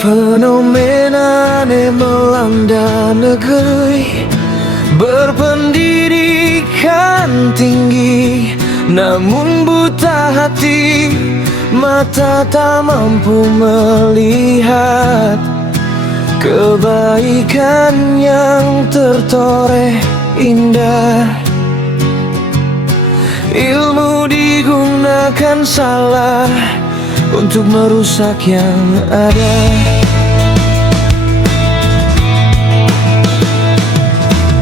Fenomena aneh melanda negeri berpendidikan tinggi, namun buta hati, mata tak mampu melihat kebaikan yang tertoreh indah. Ilmu digunakan salah untuk merusak yang ada.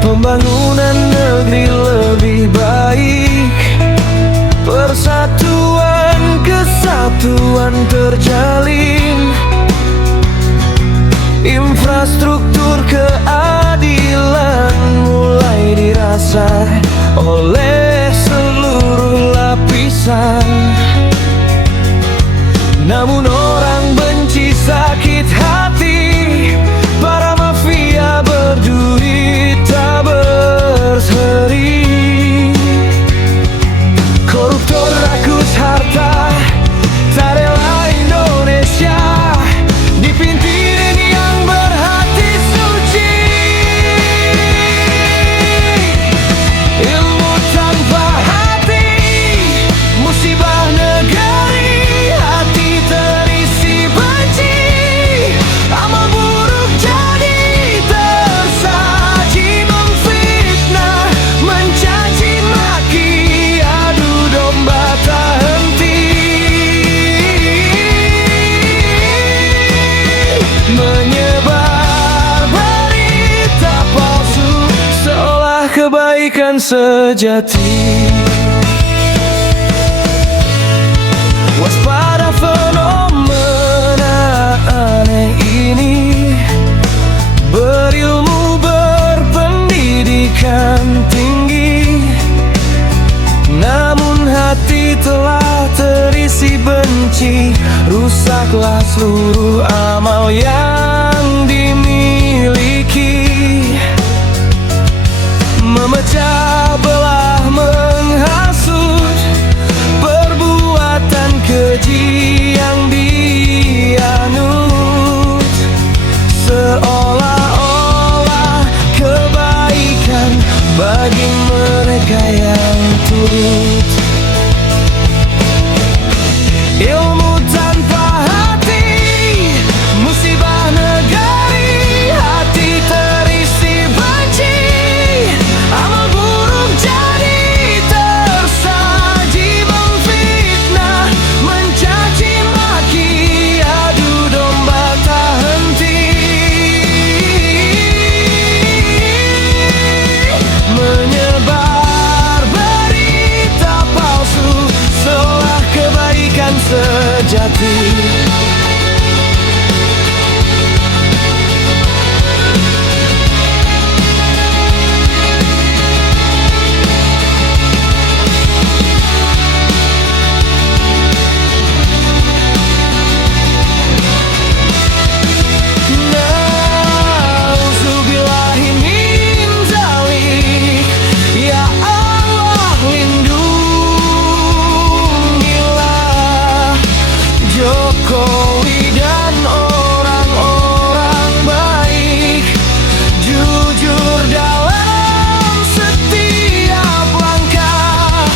Pembangunan negeri lebih baik, persatuan kesatuan terjalin, infrastruktur keadilan mulai dirasa oleh seluruh lapisan. Namun orang benci, sakit hati, para mafia berduit tak berseri. Koruptor rakus harta, tak rela Indonesia dipimpin yang berhati suci. Ilmu tanpa hati, musibah negeri. Hati terisi benci, amal buruk jadi tersaji, memfitnah, mencaci maki, adu domba tak henti, menyebar berita palsu seolah kebaikan sejati. Waspada fenomena aneh ini, berilmu berpendidikan tinggi, namun hati telah terisi benci. Rusaklah seluruh amal yang dimiliki, memecah belah, menghasut, perbuatan keji yang dianut, seolah-olah kebaikan bagi mereka yang turut. Ilmu tanpa hati, musibah negeri. Hati terisi benci, amal buruk jadi tersaji, memfitnah, mencaci maki, adu domba tak henti, menyebar berita palsu seolah kebaikan sejati. Nauzubillahi min dzalik, ya Allah lindungilah Jokowi dan orang-orang baik, jujur dalam setiap langkah,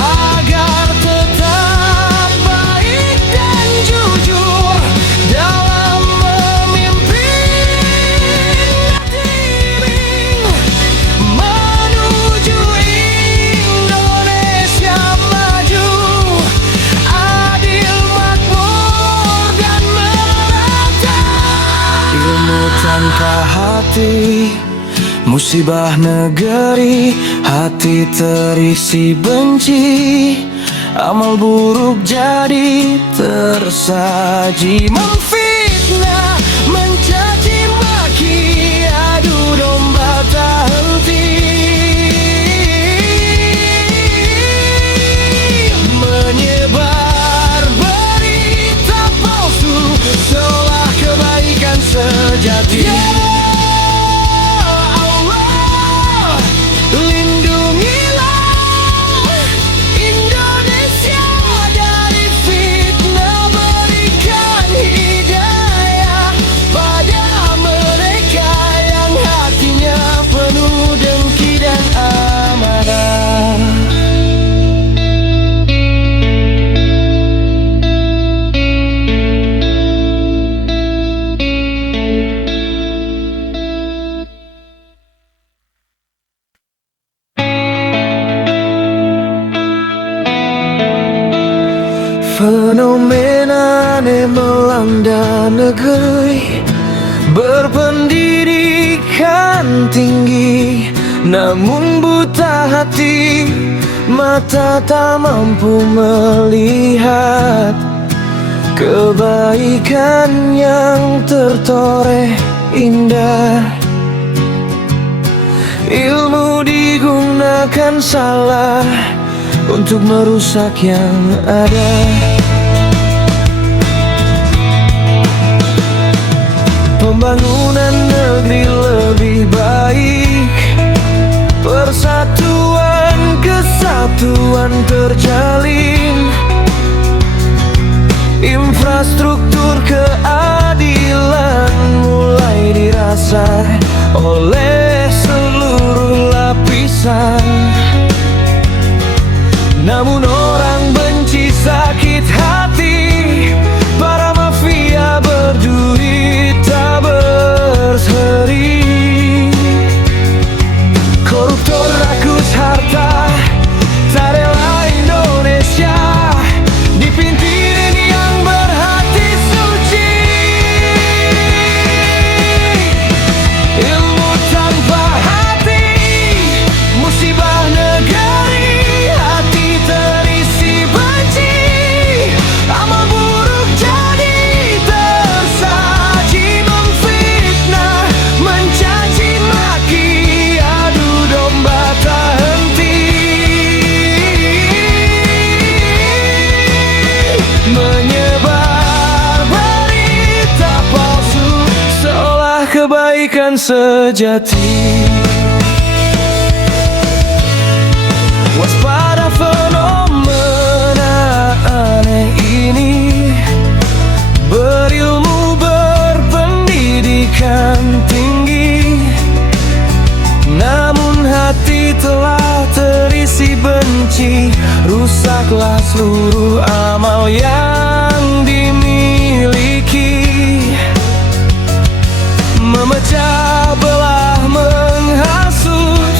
agar tetap baik dan jujur dalam memimpin diri menuju Indonesia maju, adil, makmur dan merata. Ilmu tanpa hati, musibah negeri. Hati terisi benci, amal buruk jadi tersaji, memfitnah, mencaci maki, adu domba tak henti, menyebar berita palsu seolah kebaikan sejati. Ya Allah, lindungilah Indonesia dari fitnah, berikan hidayah Fenomena aneh melanda negeri berpendidikan tinggi, namun buta hati, mata tak mampu melihat kebaikan yang tertoreh indah. Ilmu digunakan salah untuk merusak yang ada. Pembangunan negeri lebih baik, persatuan kesatuan terjalin, infrastruktur keadilan mulai dirasa oleh seluruh lapisan. Namun orang benci, sakit hati, para mafia berduit tak berseri. Koruptor rakus harta, tak rela Indonesia dipintirin yang berhati suci. Ilmu tanpa hati, musibah negeri. Hati terisi benci, amal buruk jadi tersaji, memfitnah, mencaci maki, adu domba tak henti, menyebar berita palsu seolah kebaikan sejati. Waspada fenomena aneh ini, berilmu berpendidikan tinggi, namun hati telah terisi benci, rusaklah seluruh amal yang dimiliki, memecah belah, menghasut,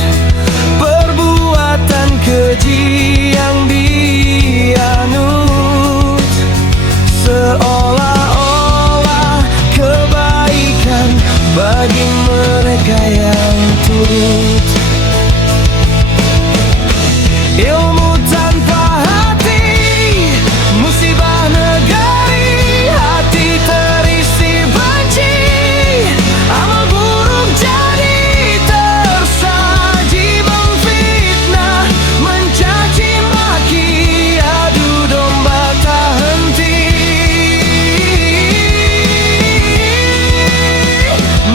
perbuatan keji yang dianut, seolah-olah kebaikan bagi mereka yang turut. Ilmu tanpa hati, musibah negeri. Hati terisi benci, amal buruk jadi tersaji, memfitnah, mencaci maki, adu domba tak henti,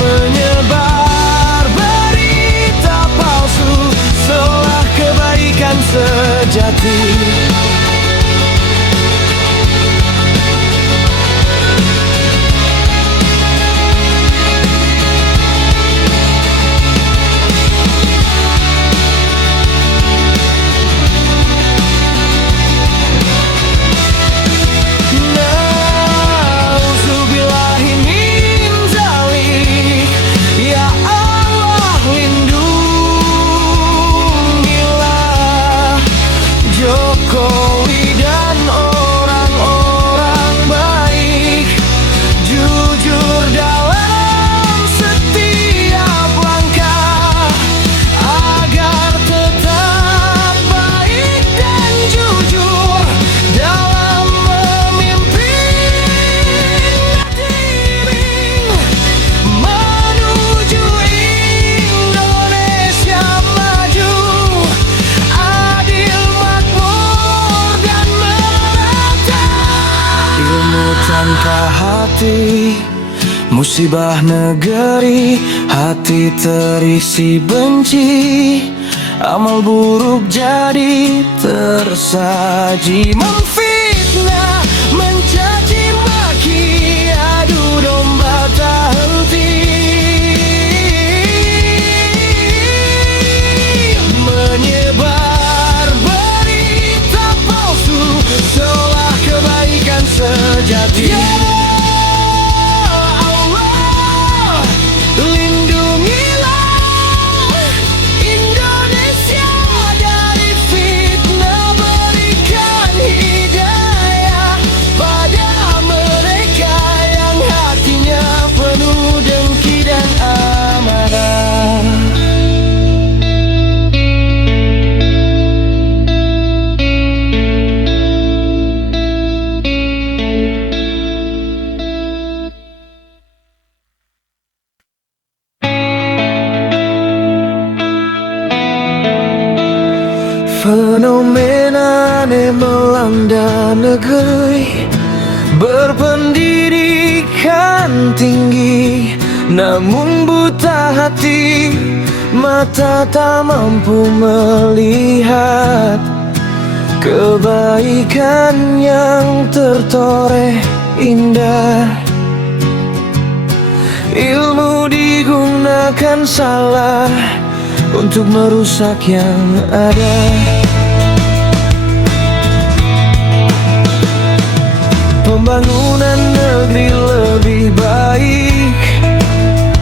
menyebar berita palsu seolah kebaikan sejati. Nauzubillahi min zalik, ya Allah lindungilah Jokowi dan orang-orang baik, jujur dalam setiap langkah, agar tetap baik dan jujur dalam memimpin negeri menuju Indonesia maju, adil, makmur dan merata. Ilmu tanpa hati, musibah negeri. Hati terisi benci, amal buruk jadi tersaji, memfitnah, mencaci maki, adu domba tak henti, menyebar berita palsu seolah kebaikan sejati. Ya Allah, lindungilah Indonesia dari fitnah, berikan hidayah badai melanda negeri berpendidikan tinggi, namun buta hati, mata tak mampu melihat kebaikan yang tertoreh indah. Ilmu digunakan salah untuk merusak yang ada. Pembangunan negeri lebih baik,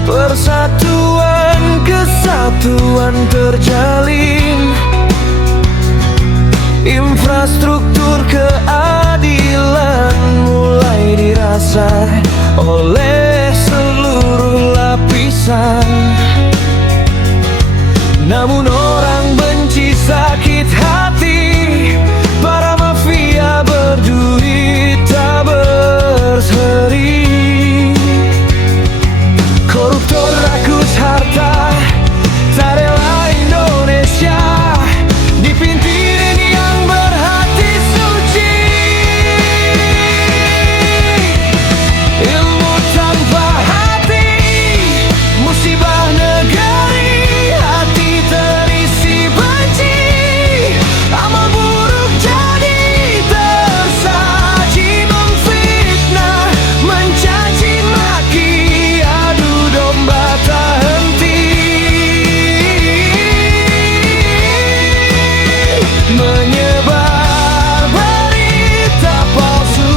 persatuan kesatuan terjalin, infrastruktur keadilan mulai dirasa oleh seluruh lapisan. Namun orang benci, sakit hati, para mafia berduit tak berseri, koruptor rakus harta, tak rela Indonesia dipintirin yang berhati suci. Ilmu tanpa hati, musibah negeri, hati terisi benci, amal buruk jadi tersaji, memfitnah, mencaci maki, adu domba tak henti, menyebar berita palsu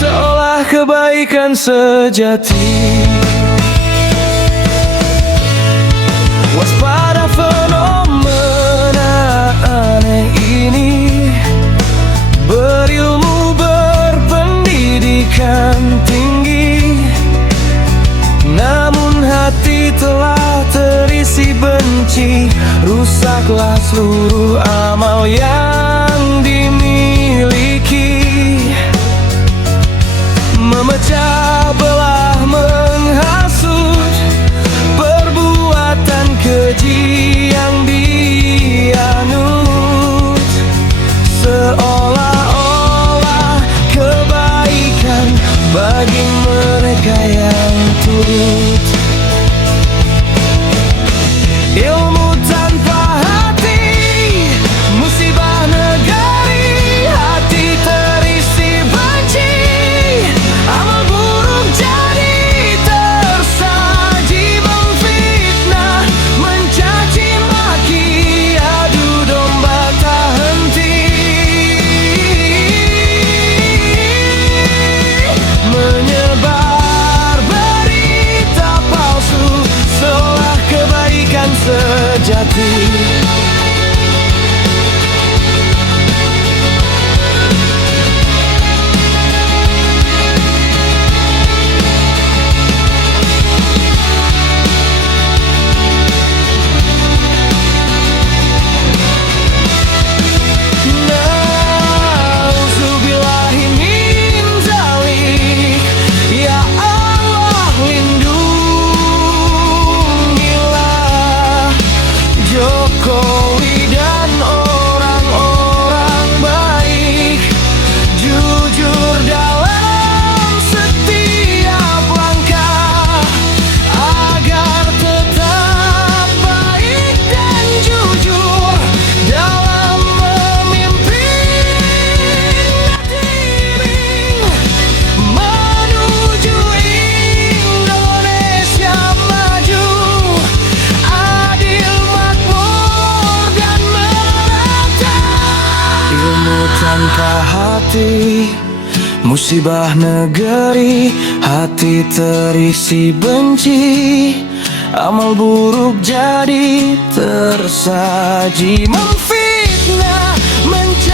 seolah kebaikan sejati. Waspada fenomena aneh ini, berilmu berpendidikan tinggi, namun hati telah terisi benci, rusaklah seluruh amal yang dimiliki, memecah belah, menghasut, perbuatan keji yang dianut, seolah-olah kebaikan bagi mereka yang turut. Ilmu tanpa hati, musibah negeri, hati terisi benci, amal buruk jadi tersaji, memfitnah, mencaci maki, adu domba tak henti, menyebar berita palsu seolah kebaikan sejati. Nauzubillahi min zalik, ya Allah lindungilah Jokowi dan orang-orang baik, jujur dalam setiap langkah, agar tetap baik dan jujur dalam memimpin negeri menuju Indonesia maju, adil, makmur dan merata. Ilmu tanpa hati, musibah negeri, hati terisi benci, amal buruk jadi tersaji, memfitnah, mencaci